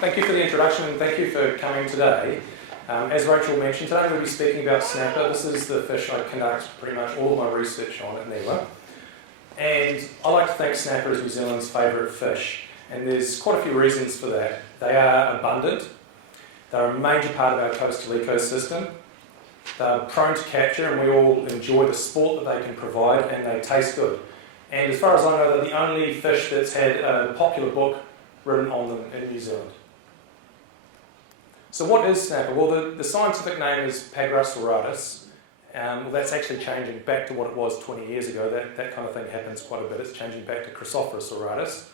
Thank you for the introduction and thank you for coming today. As Rachel mentioned, today I'm going to be speaking about snapper. This is the fish I conduct pretty much all of my research on at NEWA. And I like to think snapper is New Zealand's favourite fish. And there's quite a few reasons for that. They are abundant. They're a major part of our coastal ecosystem. They're prone to capture and we all enjoy the sport that they can provide, and they taste good. And as far as I know, they're the only fish that's had a popular book written on them in New Zealand. So what is snapper? Well, the scientific name is Pagrus auratus. Well, that's actually changing back to what it was 20 years ago. That kind of thing happens quite a bit. It's changing back to Chrysophorus auratus.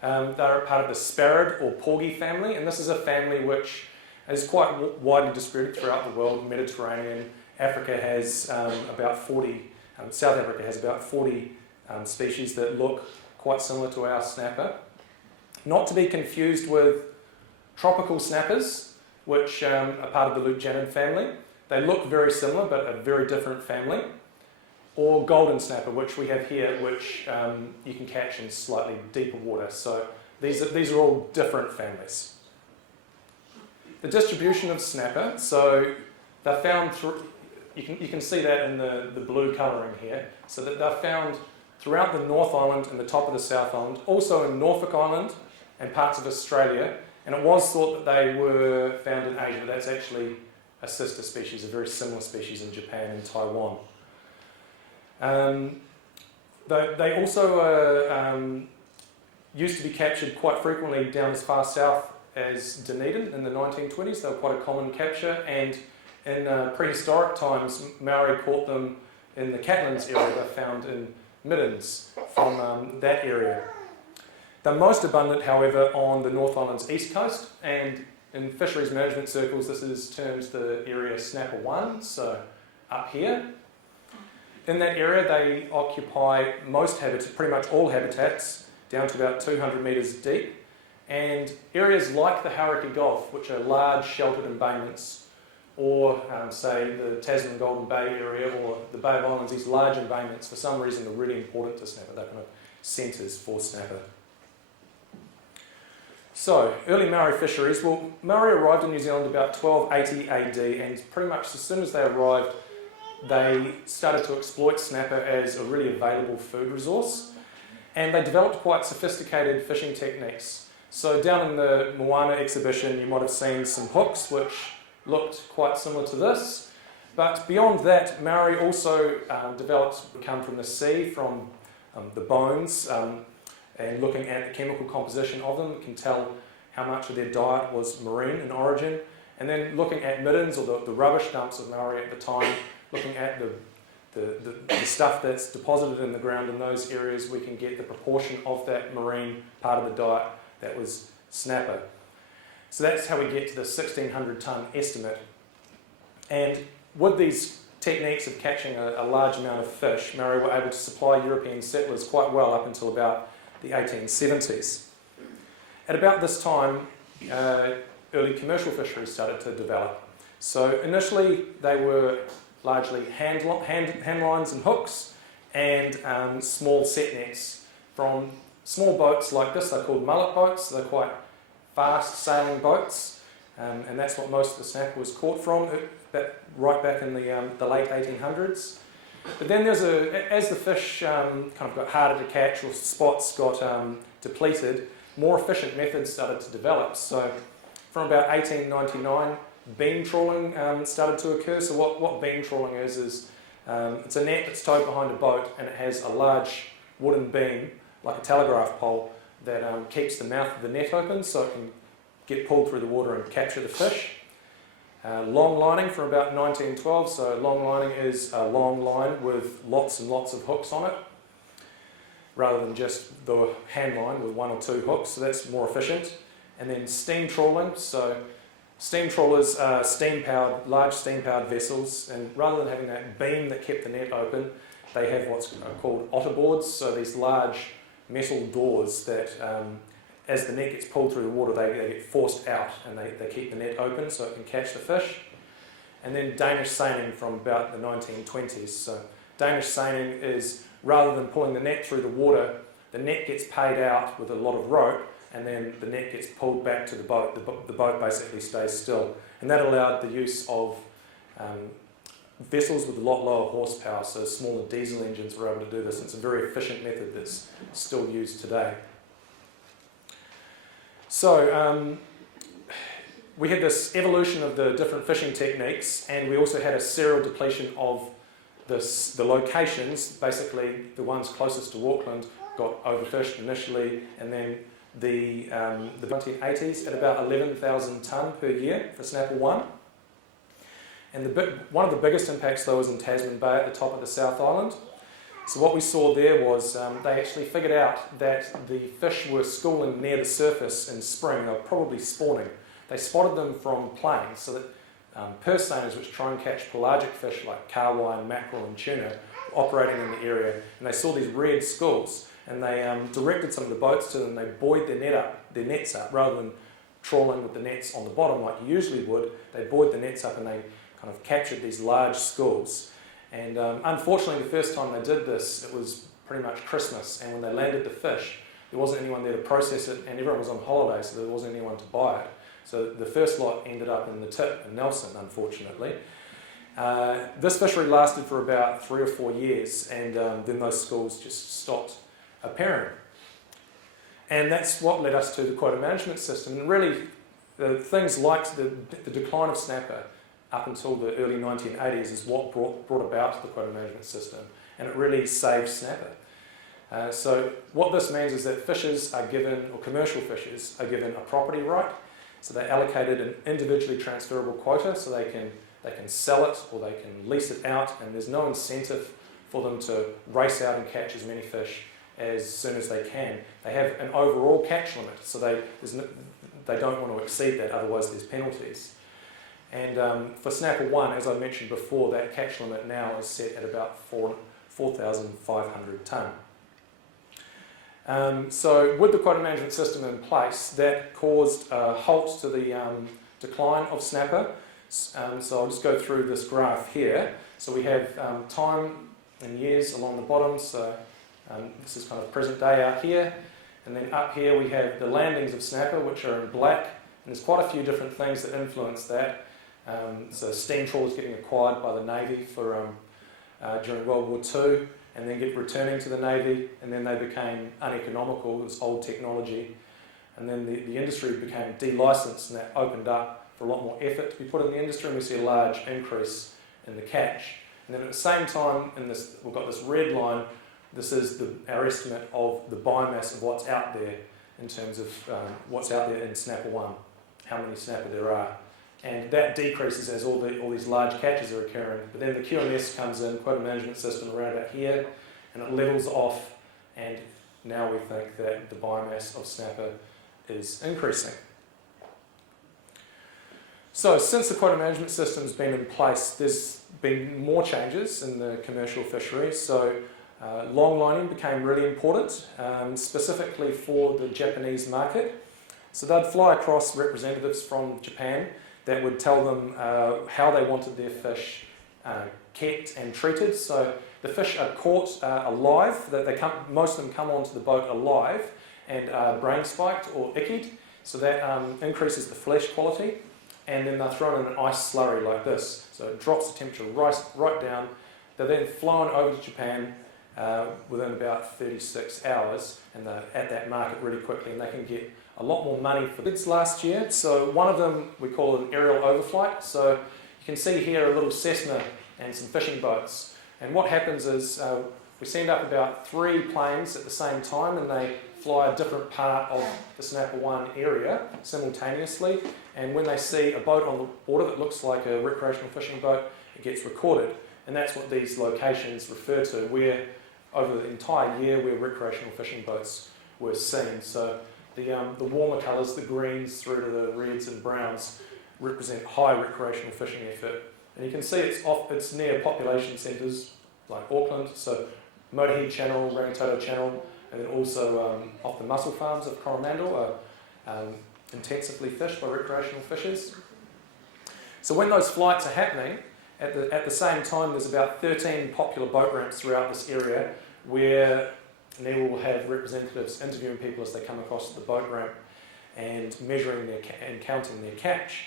They're a part of the sparrid or porgy family, and this is a family which is quite widely distributed throughout the world. Mediterranean, Africa has about 40, South Africa has about 40 species that look quite similar to our snapper. Not to be confused with tropical snappers, which are part of the Luke-Jannon family. They look very similar, but a very different family. Or golden snapper, which we have here, which you can catch in slightly deeper water. So these are all different families. The distribution of snapper, so they're found through, you can see that in the blue colouring here, so that they're found throughout the North Island and the top of the South Island, also in Norfolk Island and parts of Australia, and it was thought that they were found in Asia, but that's actually a sister species, a very similar species in Japan and Taiwan. They also used to be captured quite frequently down as far south as Dunedin in the 1920s. They were quite a common capture, and in prehistoric times, Maori caught them in the Catlins area. They're found in middens from that area. They're most abundant, however, on the North Island's east coast, and in fisheries management circles, this is termed the area Snapper 1, so up here. In that area, they occupy most habitats, pretty much all habitats, down to about 200 metres deep, and areas like the Hauraki Gulf, which are large sheltered embayments, or say the Tasman Golden Bay area or the Bay of Islands, these large embayments, for some reason, are really important to snapper. They're kind of centres for snapper. So, early Maori fisheries. Well, Maori arrived in New Zealand about 1280 AD, and pretty much as soon as they arrived, they started to exploit snapper as a really available food resource, and they developed quite sophisticated fishing techniques. So down in the Moana exhibition, you might have seen some hooks which looked quite similar to this, but beyond that, Maori also come from the sea, from the bones, and looking at the chemical composition of them, you can tell how much of their diet was marine in origin. And then looking at middens, or the rubbish dumps of Maori at the time, looking at the stuff that's deposited in the ground in those areas, we can get the proportion of that marine part of the diet that was snapper. So that's how we get to the 1,600 tonne estimate. And with these techniques of catching a large amount of fish, Maori were able to supply European settlers quite well up until about the 1870s. At about this time, early commercial fisheries started to develop. So initially they were largely hand lines and hooks and small set nets from small boats like this. They're called mullet boats. They're quite fast sailing boats, and that's what most of the snapper was caught from right back in the late 1800s. But then as the fish kind of got harder to catch, or spots got depleted, more efficient methods started to develop. So from about 1899, beam trawling started to occur. So what beam trawling is it's a net that's towed behind a boat, and it has a large wooden beam, like a telegraph pole, that keeps the mouth of the net open so it can get pulled through the water and capture the fish. Long lining from about 1912, so long lining is a long line with lots and lots of hooks on it, rather than just the hand line with one or two hooks, so that's more efficient. And then steam trawling, so steam trawlers are large steam-powered vessels, and rather than having that beam that kept the net open, they have what's called otter boards, so these large metal doors that as the net gets pulled through the water, they get forced out, and they keep the net open so it can catch the fish. And then Danish seining from about the 1920s. So Danish seining is, rather than pulling the net through the water, the net gets paid out with a lot of rope, and then the net gets pulled back to the boat. The boat basically stays still. And that allowed the use of vessels with a lot lower horsepower, so smaller diesel engines were able to do this. It's a very efficient method that's still used today. So we had this evolution of the different fishing techniques, and we also had a serial depletion of the locations. Basically, the ones closest to Auckland got overfished initially, and then the 1980s at about 11,000 tonne per year for Snapper 1. And one of the biggest impacts, though, was in Tasman Bay at the top of the South Island. So what we saw there was they actually figured out that the fish were schooling near the surface in spring. They were probably spawning. They spotted them from planes, so that purse seiners, which try and catch pelagic fish like kahawai and mackerel and tuna, were operating in the area, and they saw these red schools, and they directed some of the boats to them. They buoyed their nets up, rather than trawling with the nets on the bottom like you usually would. They buoyed the nets up and they kind of captured these large schools. And unfortunately, the first time they did this, it was pretty much Christmas, and when they landed the fish, there wasn't anyone there to process it, and everyone was on holiday, so there wasn't anyone to buy it. So the first lot ended up in the tip in Nelson, unfortunately. This fishery lasted for about 3 or 4 years, and then those schools just stopped appearing. And that's what led us to the quota management system. And really, things like the decline of snapper up until the early 1980s is what brought about the quota management system, and it really saved snapper. So what this means is that fishers are given, or commercial fishers, are given a property right. So they're allocated an individually transferable quota, so they can sell it or they can lease it out, and there's no incentive for them to race out and catch as many fish as soon as they can. They have an overall catch limit, so they don't want to exceed that, otherwise there's penalties. And for Snapper 1, as I mentioned before, that catch limit now is set at about 4,500 tonne. So with the quota management system in place, that caused a halt to the decline of snapper. So I'll just go through this graph here. So we have time in years along the bottom, so this is kind of present day out here. And then up here we have the landings of snapper, which are in black, and there's quite a few different things that influence that. So steam trawlers getting acquired by the Navy for during World War II, and then returning to the Navy, and then they became uneconomical. It was old technology, and then the industry became de-licensed, and that opened up for a lot more effort to be put in the industry, and we see a large increase in the catch. And then at the same time, we've got this red line. This is our estimate of the biomass of what's out there in terms of what's out there in Snapper 1, how many snapper there are. And that decreases as all these large catches are occurring. But then the QMS comes in, quota management system, around about here, and it levels off, and now we think that the biomass of snapper is increasing. So since the quota management system's been in place, there's been more changes in the commercial fisheries. So long lining became really important, specifically for the Japanese market. So they'd fly across representatives from Japan that would tell them how they wanted their fish kept and treated. So the fish are caught alive. Most of them come onto the boat alive and are brain spiked or ickied. So that increases the flesh quality. And then they're thrown in an ice slurry like this. So it drops the temperature right down. They're then flown over to Japan within about 36 hours, and they're at that market really quickly, and they can get a lot more money for bids last year. So one of them we call an aerial overflight. So you can see here a little Cessna and some fishing boats. And what happens is we send up about 3 planes at the same time, and they fly a different part of the Snapper 1 area simultaneously. And when they see a boat on the water that looks like a recreational fishing boat, it gets recorded. And that's what these locations refer to, where over the entire year where recreational fishing boats were seen. So the warmer colours, the greens through to the reds and browns, represent high recreational fishing effort. And you can see it's near population centres like Auckland, so Motorhead Channel, Rangitoto Channel, and then also off the mussel farms of Coromandel are intensively fished by recreational fishers. So when those flights are happening, at the same time there's about 13 popular boat ramps throughout this area where and then we'll have representatives interviewing people as they come across the boat ramp and measuring and counting their catch.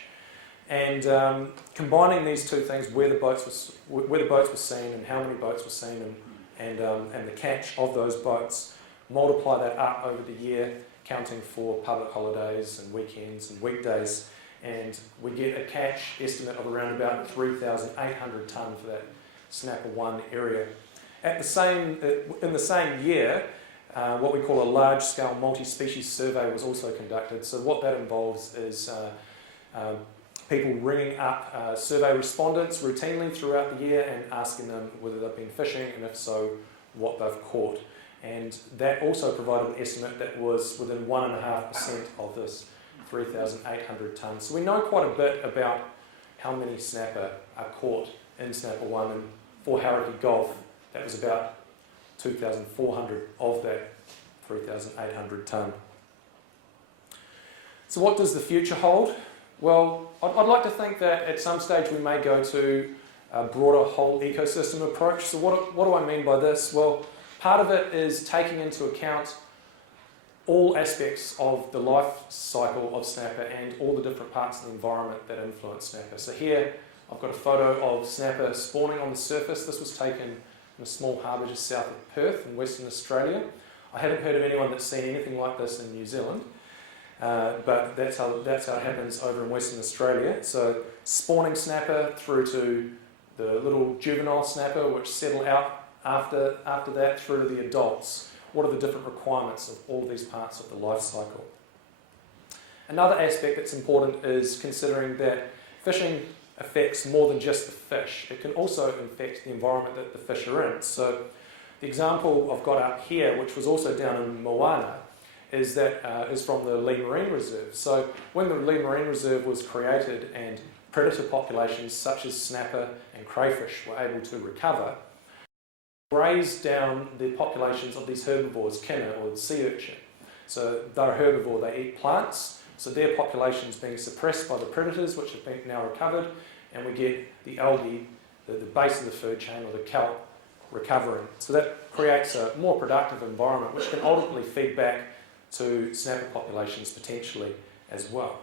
And combining these two things, where the boats were seen and how many boats were seen, and the catch of those boats, multiply that up over the year, counting for public holidays and weekends and weekdays, and we get a catch estimate of around about 3,800 tonne for that Snapper 1 area. In the same year, what we call a large-scale multi-species survey was also conducted. So what that involves is people ringing up survey respondents routinely throughout the year and asking them whether they've been fishing, and if so, what they've caught. And that also provided an estimate that was within 1.5% of this 3,800 tonnes. So we know quite a bit about how many snapper are caught in Snapper 1, and for Hauraki Gulf, that was about 2,400 of that 3,800 tonne. So what does the future hold? Well, I'd like to think that at some stage we may go to a broader whole ecosystem approach. So what do I mean by this? Well, part of it is taking into account all aspects of the life cycle of snapper and all the different parts of the environment that influence snapper. So here I've got a photo of snapper spawning on the surface. This was taken in a small harbour just south of Perth in Western Australia. I haven't heard of anyone that's seen anything like this in New Zealand, but that's how it happens over in Western Australia. So spawning snapper through to the little juvenile snapper, which settle out after that through to the adults. What are the different requirements of all of these parts of the life cycle? Another aspect that's important is considering that fishing affects more than just the fish. It can also affect the environment that the fish are in. So the example I've got up here, which was also down in Moana, is from the Lee Marine Reserve. So when the Lee Marine Reserve was created and predator populations such as snapper and crayfish were able to recover, grazed down the populations of these herbivores, kinna or sea urchin. So they're a herbivore, they eat plants, so their population's being suppressed by the predators, which have been now recovered, and we get the algae, the base of the food chain, or the kelp, recovering. So that creates a more productive environment, which can ultimately feed back to snapper populations potentially as well.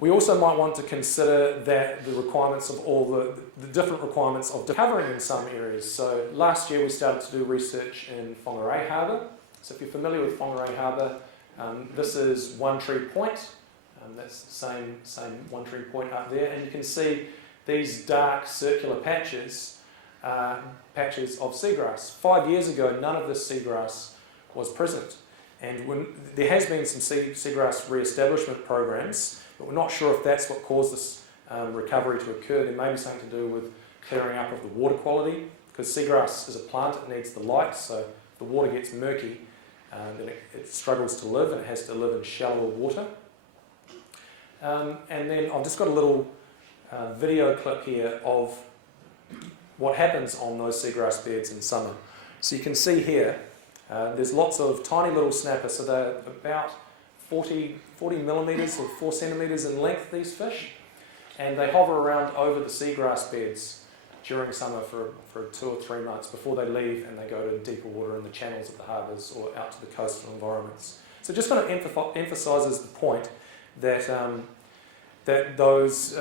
We also might want to consider that the requirements of all the different requirements of recovering in some areas. So last year we started to do research in Whangarei Harbour. So if you're familiar with Whangarei Harbour, this is One Tree Point. That's the same One Tree Point up there, and you can see these dark circular patches of seagrass. 5 years ago, none of this seagrass was present, and there has been some seagrass re-establishment programs, but we're not sure if that's what caused this recovery to occur. There may be something to do with clearing up of the water quality, because seagrass is a plant, it needs the light, so if the water gets murky, then it struggles to live, and it has to live in shallower water. And then I've just got a little video clip here of what happens on those seagrass beds in summer. So you can see here, there's lots of tiny little snappers, so they're about 40 millimetres or 4 centimetres in length, these fish, and they hover around over the seagrass beds during summer for 2 or 3 months before they leave and they go to deeper water in the channels of the harbours or out to the coastal environments. So it just kind of emphasises the point that those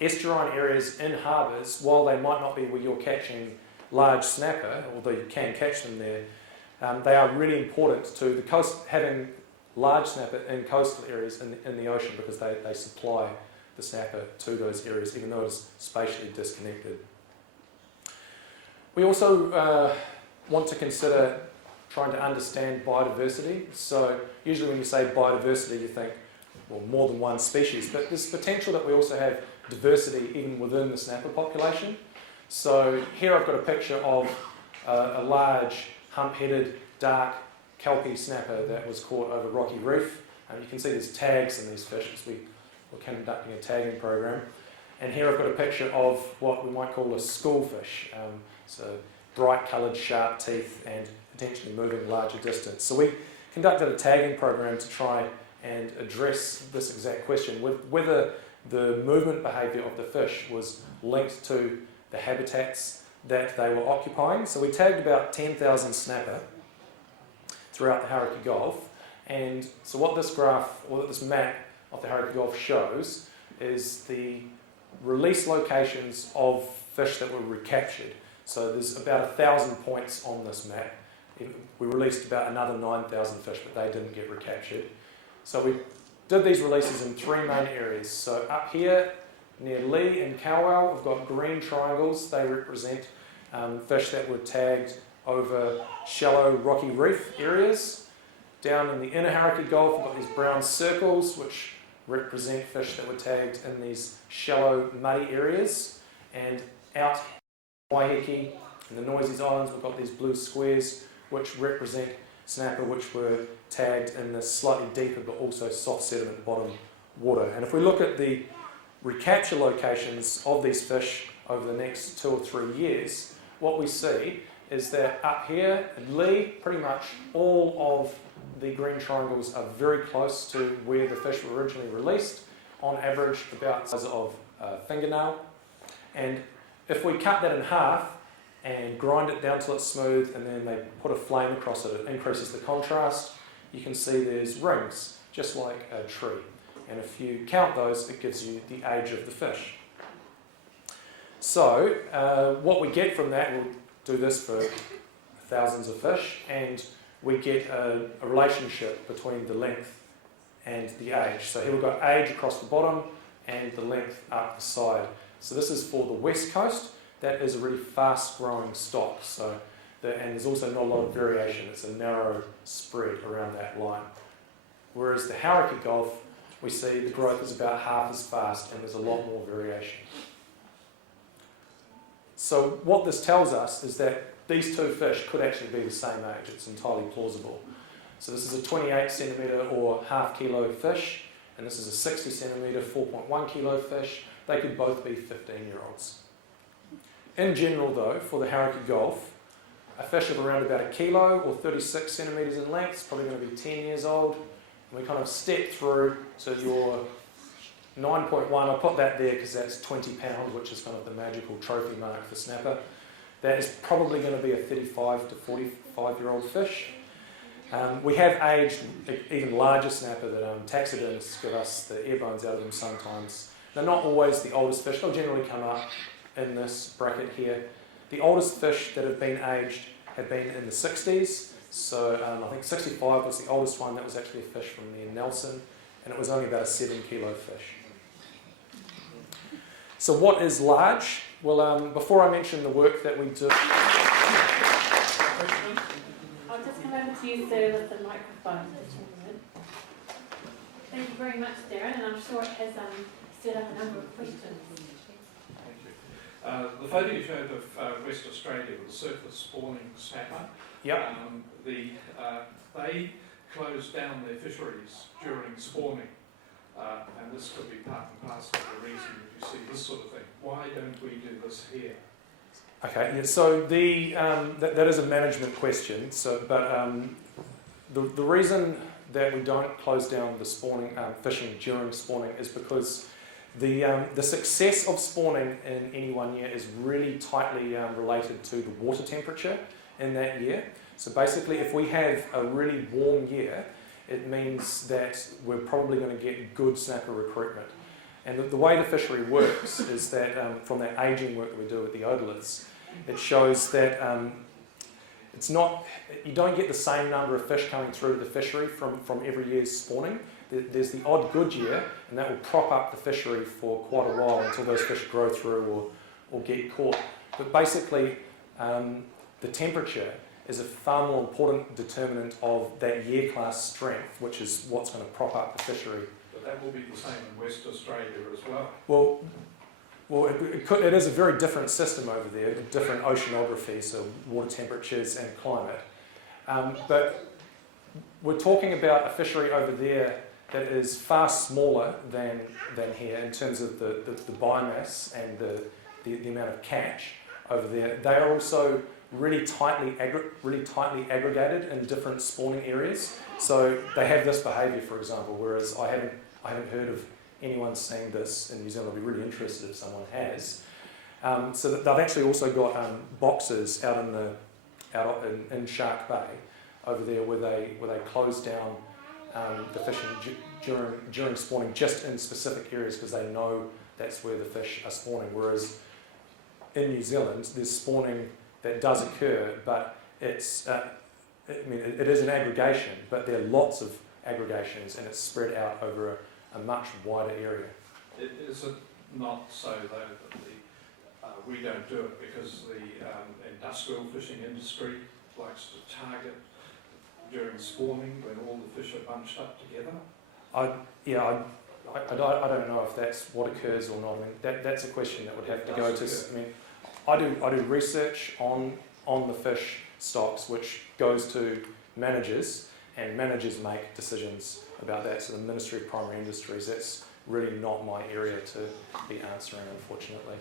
estuarine areas in harbours, while they might not be where you're catching large snapper, although you can catch them there, they are really important to the coast, having large snapper in coastal areas in the ocean, because they supply the snapper to those areas, even though it is spatially disconnected. We also want to consider trying to understand biodiversity. So usually when you say biodiversity, you think, well, more than one species, but there's potential that we also have diversity even within the snapper population. So here I've got a picture of a large hump-headed dark kelpie snapper that was caught over Rocky Reef. You can see there's tags in these fish because we're conducting a tagging program. And here I've got a picture of what we might call a schoolfish. So bright coloured sharp teeth and potentially moving larger distance. So we conducted a tagging program to try and address this exact question, whether the movement behaviour of the fish was linked to the habitats that they were occupying. So we tagged about 10,000 snapper throughout the Hauraki Gulf. And so what this graph, or this map of the Hauraki Gulf shows is the release locations of fish that were recaptured. So there's about 1,000 points on this map. We released about another 9,000 fish, but they didn't get recaptured. So we did these releases in 3 main areas. So up here near Lee and Cowell, we've got green triangles. They represent fish that were tagged over shallow rocky reef areas. Down in the inner Hauraki Gulf, we've got these brown circles, which represent fish that were tagged in these shallow muddy areas. And out Waiheke and the Noises Islands, we've got these blue squares, which represent snapper, which were tagged in this slightly deeper but also soft sediment bottom water. And if we look at the recapture locations of these fish over the next 2 or 3 years, what we see is that up here in Lee, pretty much all of the green triangles are very close to where the fish were originally released, on average about the size of a fingernail. And if we cut that in half and grind it down till it's smooth, and then they put a flame across it, it increases the contrast. You can see there's rings, just like a tree. And if you count those, it gives you the age of the fish. So what we get from that, we'll do this for thousands of fish, and we get a relationship between the length and the age. So here we've got age across the bottom and the length up the side. So this is for the west coast. That is a really fast growing stock. So and there's also not a lot of variation. It's a narrow spread around that line. Whereas the Hauraki Gulf, we see the growth is about half as fast and there's a lot more variation. So what this tells us is that these 2 fish could actually be the same age. It's entirely plausible. So this is a 28 centimetre or half kilo fish, and this is a 60 centimetre, 4.1 kilo fish. They could both be 15-year-olds. In general though, for the Hauraki Gulf, a fish of around about a kilo or 36 centimetres in length is probably going to be 10 years old. And we kind of step through to your 9.1, I'll put that there because that's 20 pounds, which is kind of the magical trophy mark for snapper. That is probably going to be a 35 to 45-year-old fish. We have aged even larger snapper that taxidermists give us the air bones out of them sometimes. They're not always the oldest fish, they'll generally come up in this bracket here. The oldest fish that have been aged have been in the 60s, so I think 65 was the oldest one. That was actually a fish from near Nelson, and it was only about a 7 kilo fish. So what is large? Well, before I mention the work that we do... I'll just come over to you, sir, with the microphone. Thank you very much, Darren, and I'm sure it has set up a number of questions. Thank you. The photo you showed of West Australia with the surface spawning snapper, Yep. They closed down their fisheries during spawning, and this could be part and parcel of the reason that you see this sort of thing. Why don't we do this here? Okay, yeah, so that is a management question. So, but the reason that we don't close down the spawning fishing during spawning is because the success of spawning in any one year is really tightly related to the water temperature in that year. So basically, if we have a really warm year, it means that we're probably going to get good snapper recruitment. And the way the fishery works is that from that ageing work that we do with the otoliths, it shows that it's not, you don't get the same number of fish coming through to the fishery from every year's spawning. There's the odd good year, and that will prop up the fishery for quite a while until those fish grow through or get caught. But basically, the temperature is a far more important determinant of that year class strength, which is what's going to prop up the fishery. But that will be the same in West Australia as well. Well, it is a very different system over there, different oceanography, so water temperatures and climate. But we're talking about a fishery over there that is far smaller than here in terms of the biomass and the amount of catch over there. They are also really tightly aggregated in different spawning areas. So they have this behaviour, for example, whereas I haven't heard of anyone seeing this in New Zealand. I'd be really interested if someone has. So that they've actually also got boxes out in Shark Bay over there where they close down the fishing during spawning just in specific areas because they know that's where the fish are spawning. Whereas in New Zealand, there's spawning that does occur, but it's it is an aggregation, but there are lots of aggregations and it's spread out over a much wider area. Is it not so though that we don't do it because the industrial fishing industry likes to target during spawning when all the fish are bunched up together? I don't know if that's what occurs or not. I mean, that's a question that would have to go to. I mean, I do research on the fish stocks, which goes to managers, and managers make decisions about that. So the Ministry of Primary Industries, that's really not my area to be answering, unfortunately.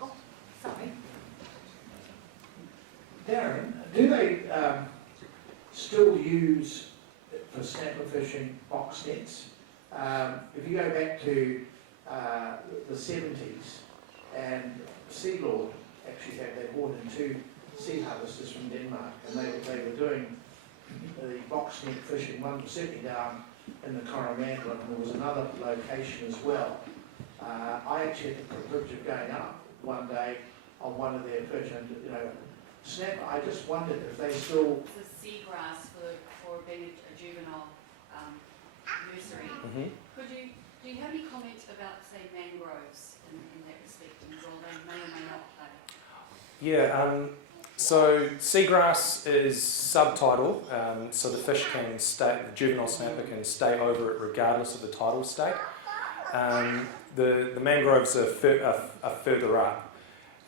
Oh, sorry. Darren, do they still use, for snapper fishing, box nets? If you go back to the 70s, and Sealord actually they brought in 2 sea harvesters from Denmark, and they were doing the box net fishing. One was certainly down in the Coromandel, and there was another location as well. I actually had the privilege of going up one day on one of their fish, and snapper. I just wondered if they still. The seagrass for being a juvenile nursery. Mm-hmm. Do you have any comments about, say, mangroves in that respect, and role they may or may not play? Yeah, so seagrass is subtidal, so the fish can stay, the juvenile snapper can stay over it regardless of the tidal state. The mangroves are further up.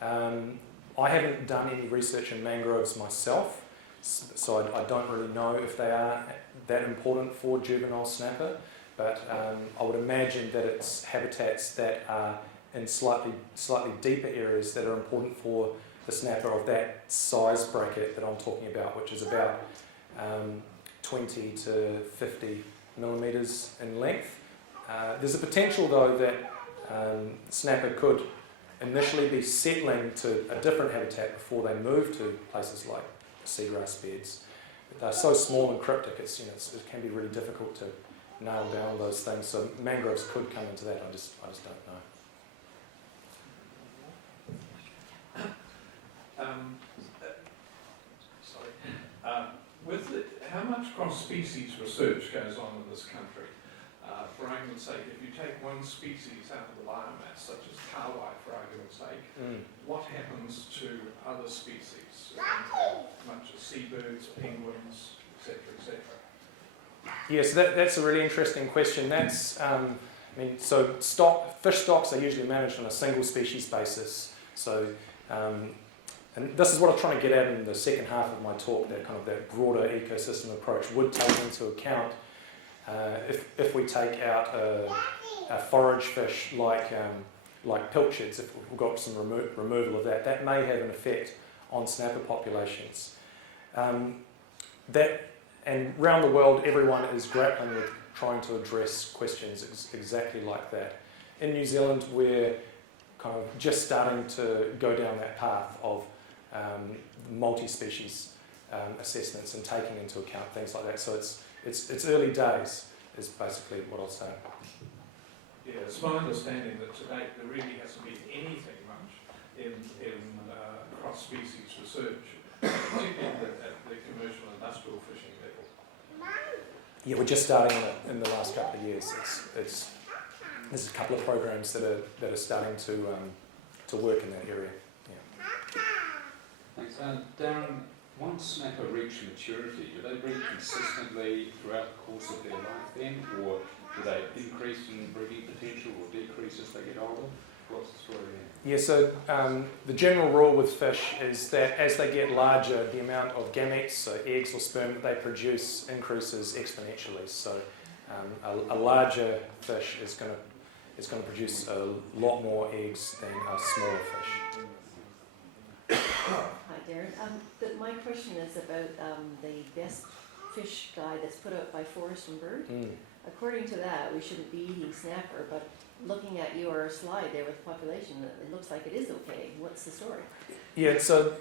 I haven't done any research in mangroves myself, so I don't really know if they are that important for juvenile snapper, but I would imagine that it's habitats that are in slightly deeper areas that are important for the snapper of that size bracket that I'm talking about, which is about 20 to 50 millimetres in length. There's a potential though that snapper could initially be settling to a different habitat before they move to places like seagrass beds. But they're so small and cryptic, it can be really difficult to nail down those things. So mangroves could come into that. I just don't know. How much cross-species research goes on in this country? For argument's sake, if you take one species out of the biomass, such as kahawai, for argument's sake, what happens to other species, much as seabirds, penguins, etc., etc.? Yes, that's a really interesting question. That's, so fish stocks are usually managed on a single species basis. So, and this is what I'm trying to get at in the second half of my talk. That broader ecosystem approach would take into account if we take out a forage fish like pilchards, if we've got some removal of that may have an effect on snapper populations. And around the world, everyone is grappling with trying to address questions exactly like that. In New Zealand, we're kind of just starting to go down that path of multi-species assessments and taking into account things like that. So it's early days, is basically what I'll say. Yeah, it's my understanding that to date there really hasn't been anything much in cross-species research, particularly at the commercial industrial fishing level. Yeah, we're just starting on it in the last couple of years. There's a couple of programs that are starting to work in that area. Yeah. Thanks. Darren, once snapper reach maturity, do they breed consistently throughout the course of their life then, or do they increase in breeding potential or decrease as they get older? What's the story there? Yeah, so the general rule with fish is that as they get larger, the amount of gametes, so eggs or sperm that they produce, increases exponentially. So a larger fish is going to produce a lot more eggs than a smaller fish. Hi Darren. My question is about the best fish guide that's put out by Forest and Bird. According to that, we shouldn't be eating snapper, but looking at your slide there with population, it looks like it is okay. What's the story? Yeah, so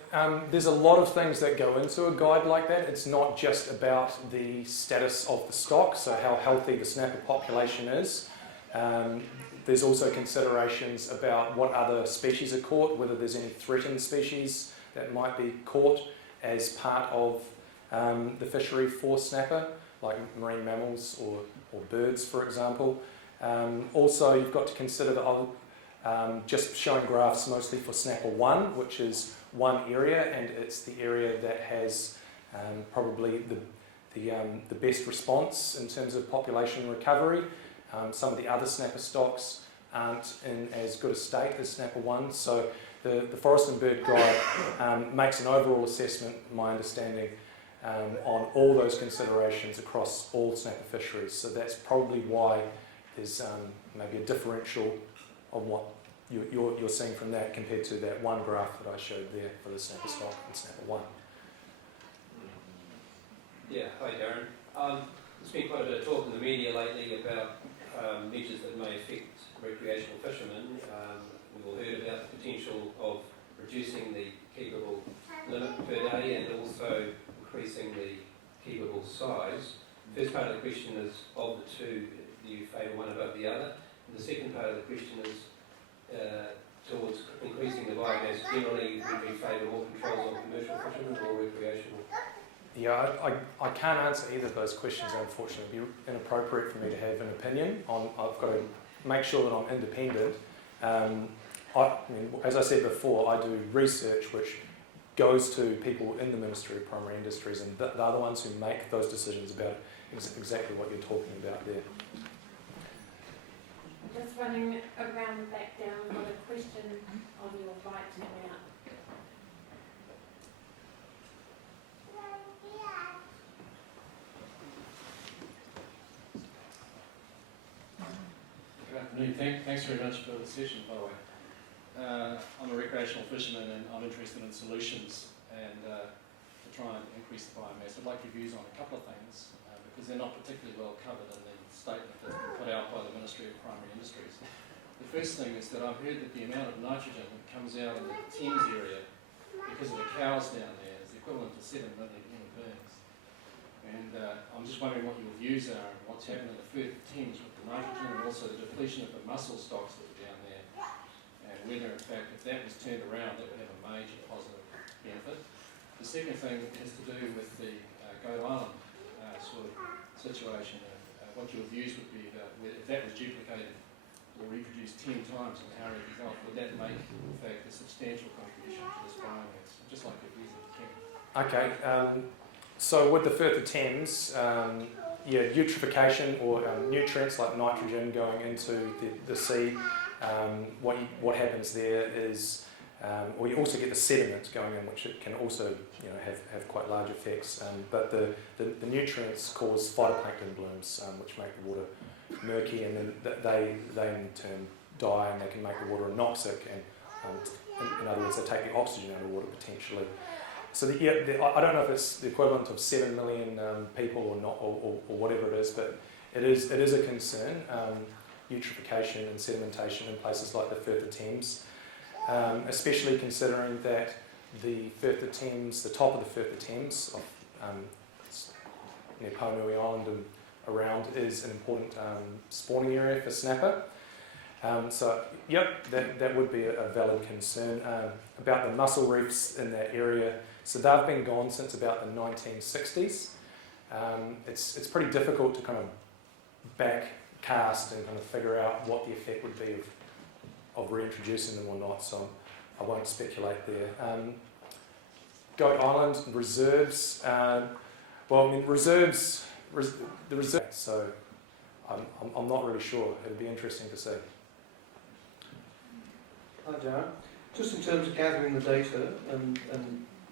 there's a lot of things that go into a guide like that. It's not just about the status of the stock, so how healthy the snapper population is. There's also considerations about what other species are caught, whether there's any threatened species that might be caught as part of the fishery for snapper, like marine mammals or birds, for example. Also, you've got to consider just showing graphs mostly for snapper 1, which is one area, and it's the area that has probably the best response in terms of population recovery. Some of the other snapper stocks aren't in as good a state as snapper 1, so the Forest and Bird Guide makes an overall assessment, my understanding, on all those considerations across all snapper fisheries. So that's probably why there's maybe a differential on what you're seeing from that compared to that one graph that I showed there for the snapper stock and snapper 1. Yeah, hi Darren. There's been quite a bit of talk in the media lately about measures that may affect recreational fishermen. We've all heard about the potential of reducing the keepable limit per day and also increasing the keepable size. The first part of the question is, of the two, do you favour one above the other? And the second part of the question is, towards increasing the biomass generally, would you favour more controls on commercial fishermen or recreational? Yeah, I can't answer either of those questions, unfortunately. It'd be inappropriate for me to have an opinion on. I've got to make sure that I'm independent. I mean, as I said before, I do research which goes to people in the Ministry of Primary Industries, and they're the ones who make those decisions about exactly what you're talking about there. Just running around the back down, got a question on your right now. Good afternoon. Thanks very much for the session, by the way. I'm a recreational fisherman and I'm interested in solutions and to try and increase the biomass. I'd like your views on a couple of things because they're not particularly well covered in the statement that's been put out by the Ministry of Primary Industries. The first thing is that I've heard that the amount of nitrogen that comes out in the Thames area because of the cows down there is equivalent to 7 million human beings. And I'm just wondering what your views are and what's happening in the Firth Thames with the nitrogen and also the depletion of the mussel stocks that are down there, and whether in fact if that was turned around that would have a major positive benefit. The second thing has to do with the Goat Island sort of situation, what your views would be about if that was duplicated or reproduced 10 times in the Harriet Gulf, would that make in fact a substantial contribution to this biomass? I'd just like your views on the thing. Okay. So with the Firth of Thames, eutrophication or nutrients like nitrogen going into the sea, what happens there is, or you also get the sediment going in, which it can also have quite large effects. But the nutrients cause phytoplankton blooms, which make the water murky, and then they in turn die, and they can make the water anoxic, and in other words, they take the oxygen out of water potentially. So I don't know if it's the equivalent of 7 million people or not, or whatever it is, but it is a concern, eutrophication and sedimentation in places like the Firth of Thames, especially considering that the Firth of Thames, the top of the Firth of Thames, near Paunui Island and around, is an important spawning area for snapper. That would be a valid concern. About the mussel reefs in that area, so they've been gone since about the 1960s. It's pretty difficult to kind of backcast and kind of figure out what the effect would be of reintroducing them or not, so I won't speculate there. Goat Island reserves, the reserves, so I'm not really sure. It'd be interesting to see. Hi Darren. Just in terms of gathering the data and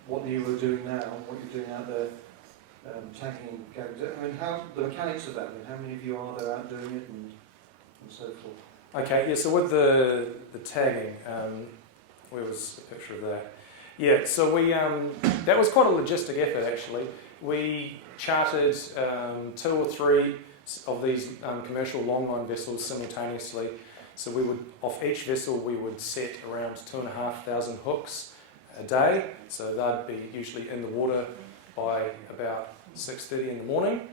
what you were doing now, what you're doing out there, tagging, gathering, I mean, how the mechanics of that? I mean, how many of you are there out doing it and so forth? Okay, yeah. So with the tagging, where was the picture of that? Yeah. So we that was quite a logistic effort actually. We chartered 2 or 3 of these commercial longline vessels simultaneously. So we would, off each vessel, we would set around 2,500 hooks a day. So they'd be usually in the water by about 6:30 in the morning,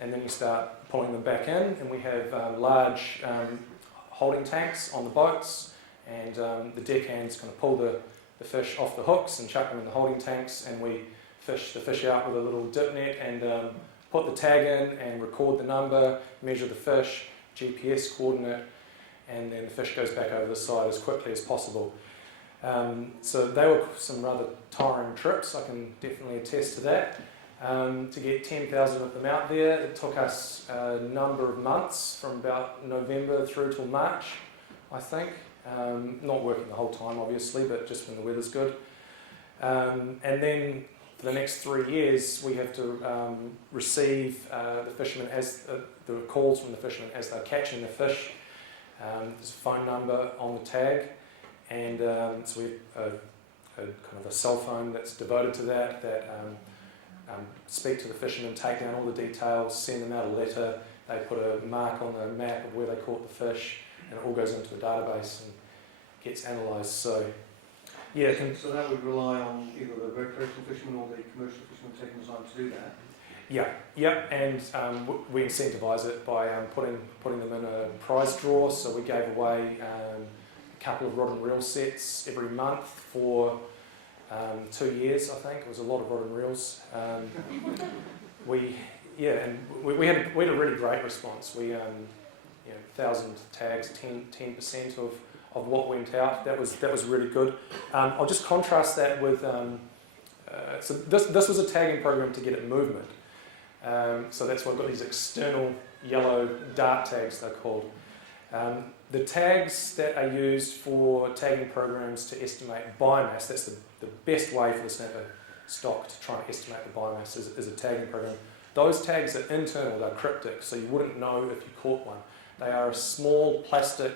and then you start pulling them back in, and we have large holding tanks on the boats, and the deckhands kind of pull the fish off the hooks and chuck them in the holding tanks, and we fish the fish out with a little dip net and put the tag in and record the number, measure the fish, GPS coordinate, and then the fish goes back over the side as quickly as possible. So they were some rather tiring trips, I can definitely attest to that. To get 10,000 of them out there, it took us a number of months, from about November through till March, I think. Not working the whole time, obviously, but just when the weather's good. And then for the next 3 years, we have to receive the fishermen as the calls from the fishermen as they're catching the fish. There's a phone number on the tag, and so we have a kind of a cell phone that's devoted to that. Speak to the fishermen, take down all the details, send them out a letter. They put a mark on the map of where they caught the fish, and it all goes into a database and gets analysed. So, yeah. So that would rely on either the recreational fishermen or the commercial fishermen taking the time to do that? Yeah, and we incentivise it by putting them in a prize draw. So we gave away a couple of rod and reel sets every month for 2 years, I think. It was a lot of rod and reels. We had a really great response. We 1,000 tags, 10% of what went out. That was really good. I'll just contrast that with so this was a tagging program to get it movement. So that's why I've got these external yellow dart tags, they're called. The tags that are used for tagging programs to estimate biomass, that's the best way for the snapper stock to try and estimate the biomass is a tagging program. Those tags are internal, they're cryptic, so you wouldn't know if you caught one. They are a small plastic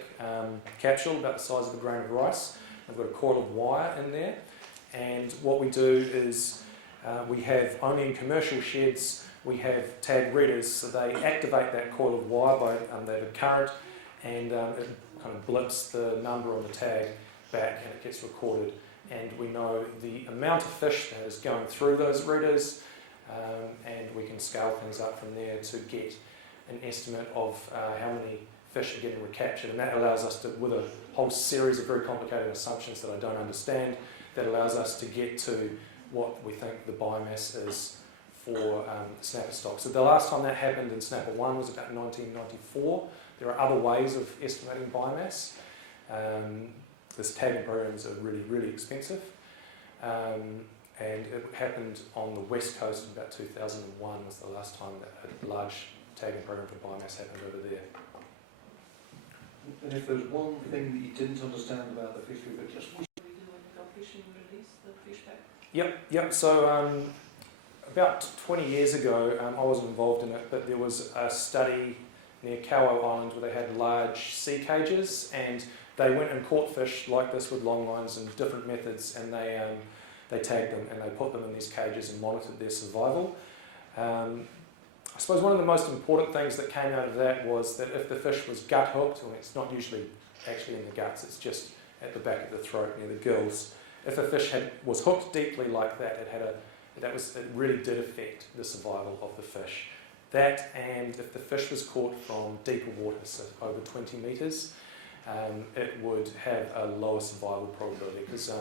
capsule about the size of a grain of rice. They've got a coil of wire in there, and what we do is we have, only in commercial sheds, we have tag readers, so they activate that coil of wire by they have a current, and it kind of blips the number on the tag back, and it gets recorded, and we know the amount of fish that is going through those readers, and we can scale things up from there to get an estimate of how many fish are getting recaptured, and that allows us to, with a whole series of very complicated assumptions that I don't understand, that allows us to get to what we think the biomass is for snapper stock. So the last time that happened in Snapper 1 was about 1994. There are other ways of estimating biomass. This tagging programs are really, really expensive. And it happened on the west coast in about 2001 was the last time that a large tagging program for biomass happened over there. And if there's one thing that you didn't understand about the fishery, but just wish We do when we go fishing, release the fish back. Yep. So about 20 years ago, I wasn't involved in it, but there was a study near Kauai Island where they had large sea cages, and they went and caught fish like this with long lines and different methods, and they tagged them and they put them in these cages and monitored their survival. I suppose one of the most important things that came out of that was that if the fish was gut hooked, well, it's not usually actually in the guts, it's just at the back of the throat near the gills. If a fish was hooked deeply like that, it really did affect the survival of the fish. That, and if the fish was caught from deeper water, so over 20 metres, it would have a lower survival probability, because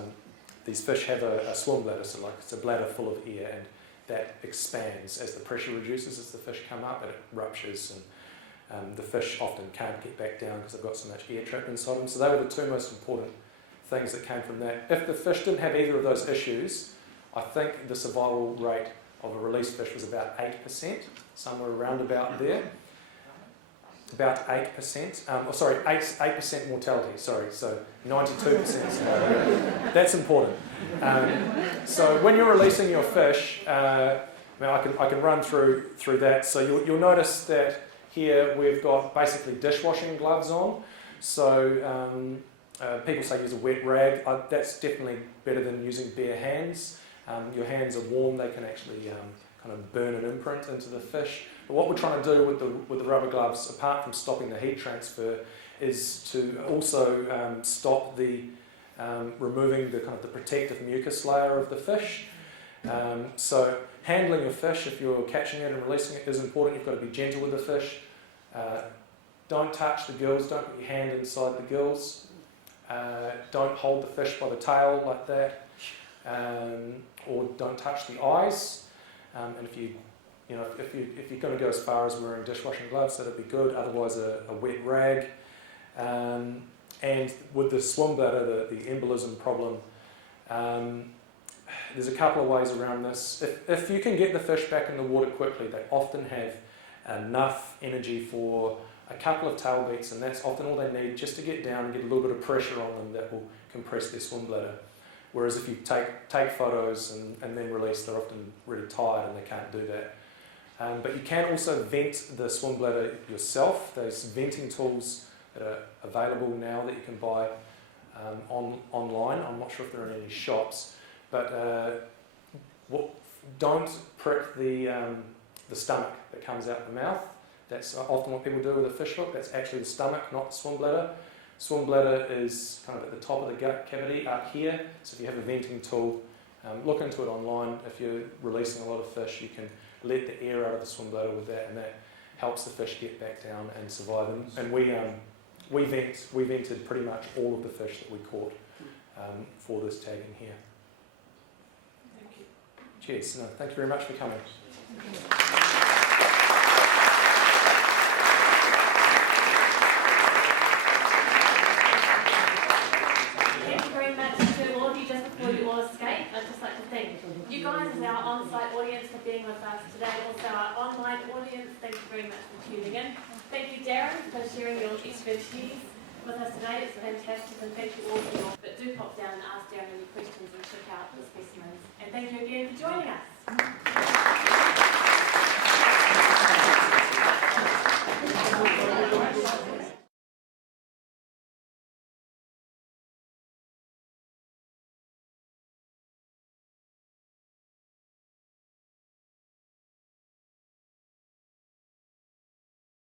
these fish have a swim bladder, so like it's a bladder full of air, and that expands as the pressure reduces as the fish come up, and it ruptures, and the fish often can't get back down because they've got so much air trapped inside them. So they were the two most important things that came from that. If the fish didn't have either of those issues, I think the survival rate of a released fish was about 8%, somewhere around about there. About 8%, 8% mortality, sorry, so 92% survival. That's important. So when you're releasing your fish, I can run through that. So you'll notice that here we've got basically dishwashing gloves on. So people say use a wet rag. That's definitely better than using bare hands. your hands are warm, they can actually kind of burn an imprint into the fish. But what we're trying to do with the rubber gloves, apart from stopping the heat transfer, is to also stop the removing the kind of the protective mucus layer of the fish. So handling your fish, if you're catching it and releasing it, is important. You've got to be gentle with the fish. Don't touch the gills, don't put your hand inside the gills. Don't hold the fish by the tail like that. Or don't touch the eyes. And if you're going to go as far as wearing dishwashing gloves, that'd be good. Otherwise, a wet rag. And with the swim bladder, the embolism problem, there's a couple of ways around this. If you can get the fish back in the water quickly, they often have enough energy for a couple of tail beats, and that's often all they need just to get down and get a little bit of pressure on them that will compress their swim bladder. Whereas if you take photos and then release, they're often really tired and they can't do that. But you can also vent the swim bladder yourself. There's venting tools that are available now that you can buy online. I'm not sure if they're in any shops. But don't prick the stomach that comes out the mouth. That's often what people do with a fish hook. That's actually the stomach, not the swim bladder. Swim bladder is kind of at the top of the gut cavity up here. So if you have a venting tool, look into it online. If you're releasing a lot of fish, you can let the air out of the swim bladder with that, and that helps the fish get back down and survive. And we vented pretty much all of the fish that we caught for this tagging here. Thank you. Cheers. No, thank you very much for coming. Thank you very much to all of you. Just before you all escape, I'd just like to thank you guys as our on-site audience for being with us today. Also our online audience, thank you very much for tuning in. Thank you, Darren, for sharing your expertise with us today. It's fantastic, and thank you all for your... But do pop down and ask Darren any questions and check out the specimens. And thank you again for joining us.